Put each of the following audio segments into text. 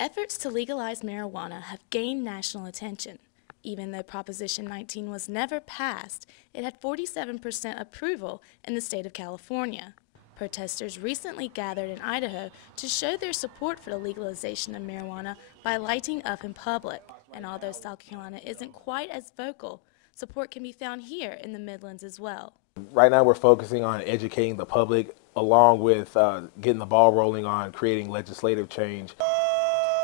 Efforts to legalize marijuana have gained national attention. Even though Proposition 19 was never passed, it had 47% approval in the state of California. Protesters recently gathered in Idaho to show their support for the legalization of marijuana by lighting up in public. And although South Carolina isn't quite as vocal, support can be found here in the Midlands as well. Right now we're focusing on educating the public along with getting the ball rolling on creating legislative change.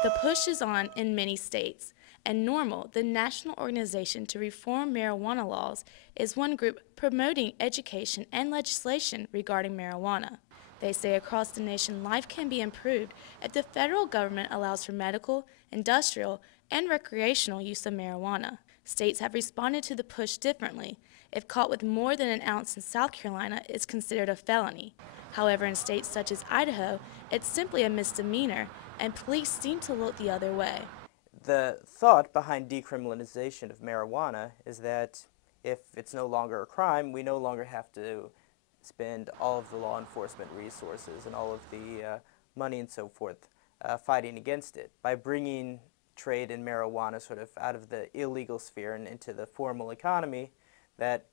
The push is on in many states, and NORML, the national organization to reform marijuana laws, is one group promoting education and legislation regarding marijuana. They say across the nation life can be improved if the federal government allows for medical, industrial, and recreational use of marijuana. States have responded to the push differently. If caught with more than an ounce in South Carolina, it's considered a felony. However, in states such as Idaho, it's simply a misdemeanor, and police seem to look the other way. The thought behind decriminalization of marijuana is that if it's no longer a crime, we no longer have to spend all of the law enforcement resources and all of the money and so forth fighting against it. By bringing trade in marijuana sort of out of the illegal sphere and into the formal economy, that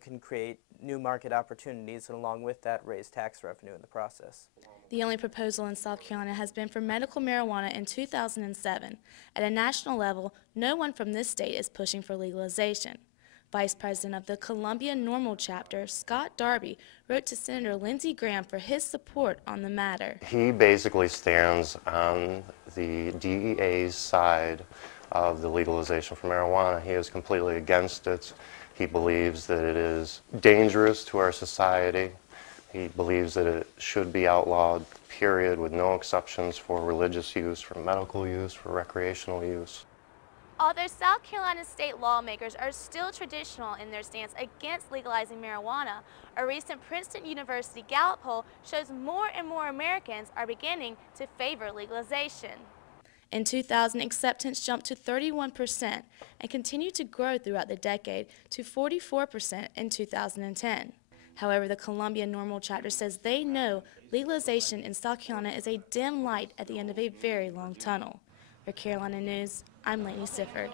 can create new market opportunities, and along with that raise tax revenue in the process. The only proposal in South Carolina has been for medical marijuana in 2007. At a national level, no one from this state is pushing for legalization. Vice President of the Columbia NORML chapter, Scott Darby, wrote to Senator Lindsey Graham for his support on the matter. He basically stands on the DEA's side of the legalization for marijuana. He is completely against it. He believes that it is dangerous to our society. He believes that it should be outlawed, period, with no exceptions for religious use, for medical use, for recreational use. Although South Carolina state lawmakers are still traditional in their stance against legalizing marijuana, a recent Princeton University Gallup poll shows more and more Americans are beginning to favor legalization. In 2000, acceptance jumped to 31% and continued to grow throughout the decade to 44% in 2010. However, the Columbia NORML chapter says they know legalization in South Carolina is a dim light at the end of a very long tunnel. For Carolina News, I'm Lainey Sifford.